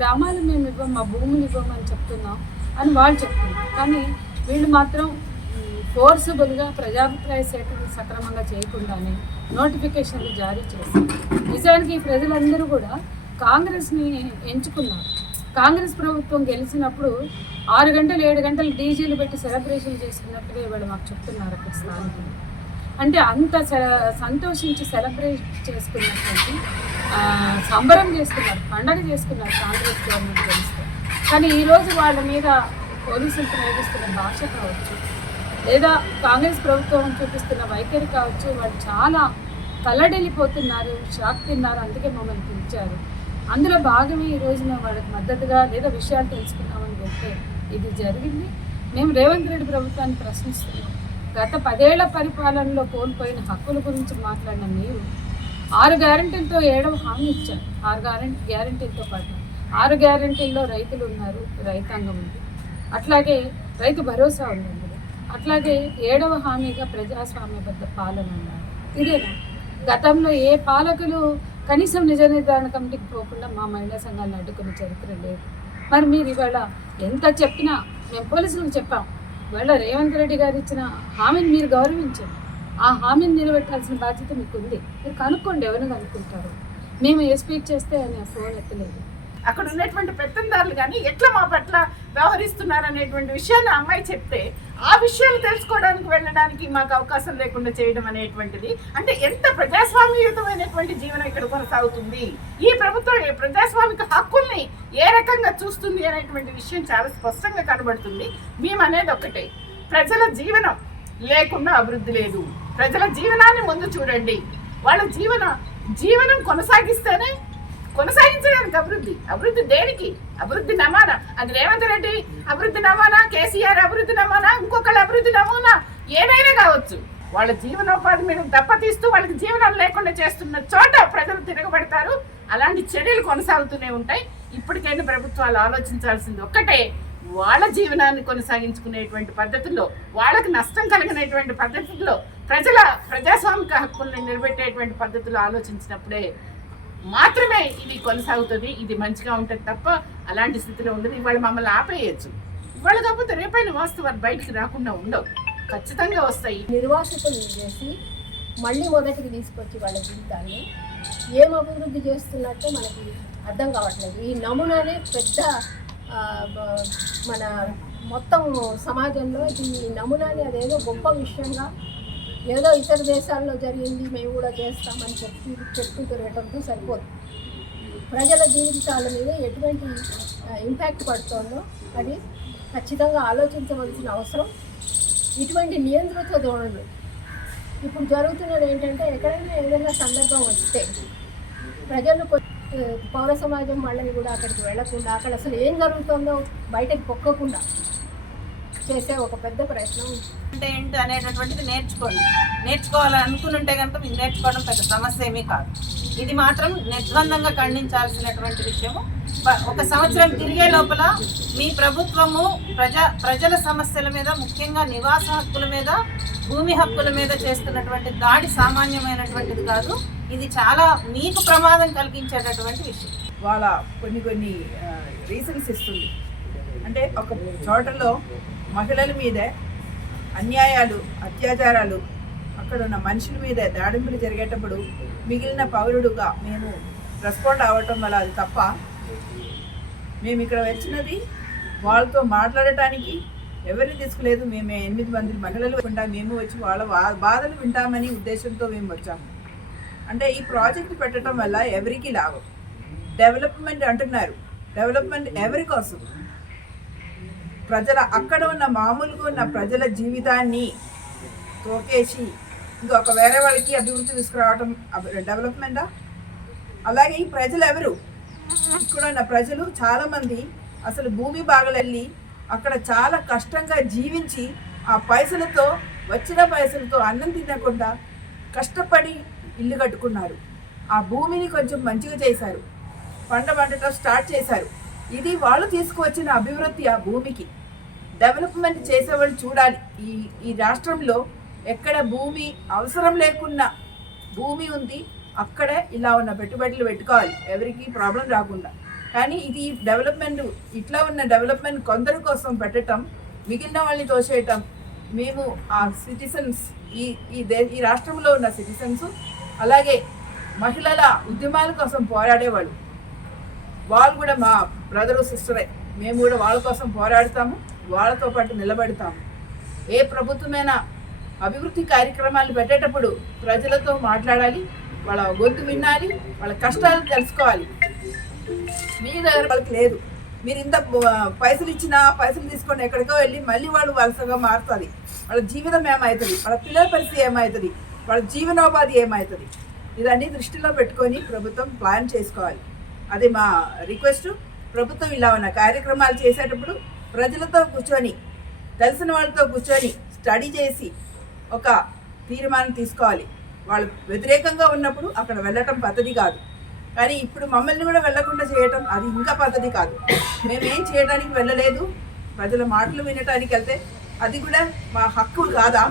గ్రామాలు మేము ఇవ్వం, మా భూములు ఇవ్వమని చెప్తున్నాం అని వాళ్ళు చెప్తున్నారు. కానీ వీళ్ళు మాత్రం ఫోర్సుబుల్గా ప్రజాభిప్రాయ సేకరణ సక్రమంగా చేయకుండానే నోటిఫికేషన్లు జారీ చేశారు. నిజానికి ప్రజలందరూ కూడా కాంగ్రెస్ని ఎంచుకున్నారు. కాంగ్రెస్ ప్రభుత్వం గెలిచినప్పుడు 6 గంటలు 7 గంటలు డీజీలు పెట్టి సెలబ్రేషన్ చేసుకున్నట్టుగా ఇవాళ మాకు చెప్తున్నారు అక్కడ స్థానికులు. అంటే అంత సంతోషించి సెలబ్రేట్ చేసుకున్నటువంటి సంబరం చేసుకున్నారు, పండగ చేసుకున్నారు కాంగ్రెస్ గవర్నమెంట్ గెలిస్తే. కానీ ఈరోజు వాళ్ళ మీద పోలీసులు ప్రయోగిస్తున్న భాష కావచ్చు, లేదా కాంగ్రెస్ ప్రభుత్వం చూపిస్తున్న వైఖరి కావచ్చు, వాళ్ళు చాలా కల్లడెళ్ళిపోతున్నారు, షాక్ తిన్నారు. అందుకే మమ్మల్ని పిలిచారు. అందులో భాగమే ఈ రోజున వాళ్ళకి మద్దతుగా లేదా విషయాలు తెలుసుకున్నామని వెళ్తే ఇది జరిగింది. మేము రేవంత్ రెడ్డి ప్రభుత్వాన్ని ప్రశ్నిస్తున్నాం. గత 10 ఏళ్ల పరిపాలనలో కోల్పోయిన హక్కుల గురించి మాట్లాడిన మీరు 6 గ్యారెంటీలతో 7వ హామీ ఇచ్చారు. 6 గ్యారెంటీలతో పాటు 6 గ్యారెంటీల్లో రైతులు ఉన్నారు, రైతాంగం ఉంది, అట్లాగే రైతు భరోసా ఉంది అందులో, అట్లాగే 7వ హామీగా ప్రజాస్వామ్యబద్ధ పాలన ఉన్నారు. ఇదేనా గతంలో ఏ పాలకులు కనీసం నిజ నిర్ధారణ కమిటీకి పోకుండా మా మహిళా సంఘాలను అడ్డుకునే చరిత్ర లేదు. మరి మీరు ఇవాళ ఎంత చెప్పినా మేము పోలీసులకు చెప్పాం. ఇవాళ రేవంత్ రెడ్డి గారు ఇచ్చిన హామీని మీరు గౌరవించండి, ఆ హామీని నిలబెట్టాల్సిన బాధ్యత మీకు ఉంది. మీరు కనుక్కోండి ఎవరిని కనుక్కుంటారు. మేము ఎస్పీక్ చేస్తే ఆయన ఫోన్ ఎత్తలేదు. అక్కడ ఉన్నటువంటి పెత్తందారులు కానీ ఎట్లా మా పట్ల వ్యవహరిస్తున్నారు అనేటువంటి విషయాన్ని అమ్మాయి చెప్తే ఆ విషయాలు తెలుసుకోవడానికి వెళ్ళడానికి మాకు అవకాశం లేకుండా చేయడం అనేటువంటిది అంటే ఎంత ప్రజాస్వామ్యయుతమైనటువంటి జీవనం ఇక్కడ కొనసాగుతుంది. ఈ ప్రభుత్వం ప్రజాస్వామిక హక్కుల్ని ఏ రకంగా చూస్తుంది అనేటువంటి విషయం చాలా స్పష్టంగా కనబడుతుంది. మేము అనేది ఒకటే, ప్రజల జీవనం లేకుండా అభివృద్ధి లేదు. ప్రజల జీవనాన్ని ముందు చూడండి. వాళ్ళ జీవనం కొనసాగించడానికి అభివృద్ధి దేనికి? అభివృద్ధి నమూనా అది రేవంత్ రెడ్డి అభివృద్ధి నమూనా, కేసీఆర్ అభివృద్ధి నమూనా, ఇంకొకళ్ళ అభివృద్ధి నమూనా ఏదైనా కావచ్చు. వాళ్ళ జీవనోపాధి మీద దెబ్బతీస్తూ వాళ్ళకి జీవనం లేకుండా చేస్తున్న చోట ప్రజలు తిరగబడతారు. అలాంటి చర్యలు కొనసాగుతూనే ఉంటాయి. ఇప్పటికైనా ప్రభుత్వాలు ఆలోచించాల్సింది ఒక్కటే, వాళ్ళ జీవనాన్ని కొనసాగించుకునేటువంటి పద్ధతుల్లో, వాళ్ళకి నష్టం కలిగినటువంటి పద్ధతుల్లో, ప్రజాస్వామిక హక్కుల్ని నిలబెట్టేటువంటి పద్ధతుల్లో ఆలోచించినప్పుడే మాత్రమే ఇది కొనసాగుతుంది. ఇది మంచిగా ఉంటుంది తప్ప అలాంటి స్థితిలో ఉండదు. ఇవాళ మమ్మల్ని ఆపేయచ్చు, ఇవాళ కాకపోతే రేపైన వాస్తవాలు బయటికి రాకుండా ఉండవు, ఖచ్చితంగా వస్తాయి. నిర్వాసితులు చేసి మళ్ళీ మొదటికి తీసుకొచ్చి వాళ్ళ జీవితాన్ని ఏం అభివృద్ధి చేస్తున్నట్టు మనకి అర్థం కావట్లేదు. ఈ నమూనానే పెద్ద మన మొత్తం సమాజంలో ఈ నమూనాని అదేదో గొప్ప విషయంగా ఏదో ఇతర దేశాల్లో జరిగింది మేము కూడా చేస్తామని చెప్పి తిరగటంతో సరిపోదు. ప్రజల జీవితాల మీద ఎటువంటి ఇంపాక్ట్ పడుతుందో అది ఖచ్చితంగా ఆలోచించవలసిన అవసరం. ఇటువంటి నియంత్రిత ధోరణులు ఇప్పుడు జరుగుతున్నది ఏంటంటే, ఎక్కడైనా ఏదైనా సందర్భం వస్తే ప్రజలు పౌర సమాజం వాళ్ళని కూడా అక్కడికి వెళ్లకుండా, అక్కడ అసలు ఏం జరుగుతుందో బయటకు పొక్కకుండా చేసే ఒక పెద్ద ప్రయత్నం. అంటే ఏంటి అనేటటువంటిది నేర్చుకోవాలని అనుకుంటే కనుక మీరు నేర్చుకోవడం పెద్ద సమస్య ఏమీ కాదు. ఇది మాత్రం నిర్ద్వందంగా ఖండించాల్సినటువంటి విషయము. 1 సంవత్సరం తిరిగే లోపల మీ ప్రభుత్వము ప్రజల సమస్యల మీద, ముఖ్యంగా నివాస హక్కుల మీద, భూమి హక్కుల మీద చేస్తున్నటువంటి దాడి సామాన్యమైనటువంటిది కాదు. ఇది చాలా మీకు ప్రమాదం కలిగించేటటువంటి విషయం. వాళ్ళ కొన్ని రీజన్స్ ఇస్తుంది. అంటే ఒక చోటలో మహిళల మీదే అన్యాయాలు, అత్యాచారాలు, అక్కడ ఉన్న మనుషుల మీదే దాడింపులు జరిగేటప్పుడు మిగిలిన పౌరుడుగా మేము రెస్పాండ్ అవ్వటం వల్ల అది తప్ప. మేము ఇక్కడ వచ్చినది వాళ్ళతో మాట్లాడటానికి ఎవరిని తీసుకోలేదు. మేము 8 మంది మహిళలు ఉంటా, మేము వచ్చి వాళ్ళ బాధలు వింటామని ఉద్దేశంతో మేము వచ్చాము. అంటే ఈ ప్రాజెక్ట్ పెట్టడం వల్ల ఎవరికి లాభం? డెవలప్మెంట్ అంటున్నారు, డెవలప్మెంట్ ఎవరి కోసం? అక్కడ ఉన్న మామూలుగా ఉన్న ప్రజల జీవితాన్ని తోకేసి ఇంకొక వేరే వాళ్ళకి అభివృద్ధి తీసుకురావడం డెవలప్మెంటా? అలాగే ఈ ప్రజలు ఎవరు? ఇక్కడ ఉన్న ప్రజలు చాలామంది అసలు భూమి బాగలెళ్ళి అక్కడ చాలా కష్టంగా జీవించి ఆ వచ్చిన పైసలతో అన్నం తినకుండా కష్టపడి ఇల్లు కట్టుకున్నారు. ఆ భూమిని కొంచెం మంచిగా చేశారు, పంటడం స్టార్ట్ చేశారు. ఇది వాళ్ళు తీసుకువచ్చిన అభివృద్ధి. ఆ భూమికి డెవలప్మెంట్ చేసేవాళ్ళు చూడాలి. ఈ రాష్ట్రంలో ఎక్కడ భూమి అవసరం లేకున్నా భూమి ఉంది, అక్కడే ఇలా ఉన్న పెట్టుబడులు పెట్టుకోవాలి, ఎవరికి ప్రాబ్లం రాకుండా. కానీ ఇది డెవలప్మెంట్, ఇట్లా ఉన్న డెవలప్మెంట్ కొందరి కోసం పెట్టడం, మిగిలిన వాళ్ళని తోసేయటం. మేము ఆ సిటిజన్స్, ఈ రాష్ట్రంలో ఉన్న సిటిజన్స్, అలాగే మహిళల ఉద్యమాల కోసం పోరాడేవాళ్ళు, వాళ్ళు కూడా మా బ్రదరు సిస్టరే. మేము కూడా వాళ్ళ కోసం పోరాడతాము, వాళ్ళతో పాటు నిలబడతాము. ఏ ప్రభుత్వమైనా అభివృద్ధి కార్యక్రమాలు పెట్టేటప్పుడు ప్రజలతో మాట్లాడాలి, వాళ్ళ గొంతు వినాలి, వాళ్ళ కష్టాలు తెలుసుకోవాలి. మీ దగ్గర వాళ్ళకి లేదు, మీరు ఇంత పైసలు ఇచ్చినా పైసలు తీసుకొని ఎక్కడికో వెళ్ళి మళ్ళీ వాళ్ళు వలసగా మారుతుంది. వాళ్ళ జీవితం ఏమవుతుంది, వాళ్ళ పిల్లల పరిస్థితి ఏమవుతుంది, వాళ్ళ జీవనోపాధి ఏమవుతుంది, ఇదన్నీ దృష్టిలో పెట్టుకొని ప్రభుత్వం ప్లాన్ చేసుకోవాలి. అది మా రిక్వెస్ట్. ప్రభుత్వం ఇలా ఉన్న కార్యక్రమాలు చేసేటప్పుడు ప్రజలతో కూర్చొని, తెలిసిన వాళ్ళతో కూర్చొని స్టడీ చేసి ఒక తీర్మానం తీసుకోవాలి. వాళ్ళు వ్యతిరేకంగా ఉన్నప్పుడు అక్కడ వెళ్ళటం పద్ధతి కాదు. కానీ ఇప్పుడు మమ్మల్ని కూడా వెళ్ళకుండా చేయటం అది ఇంకా పద్ధతి కాదు. మేమేం చేయడానికి వెళ్ళలేదు, ప్రజల మాటలు వినటానికి వెళ్తే అది కూడా మా హక్కు కాదా?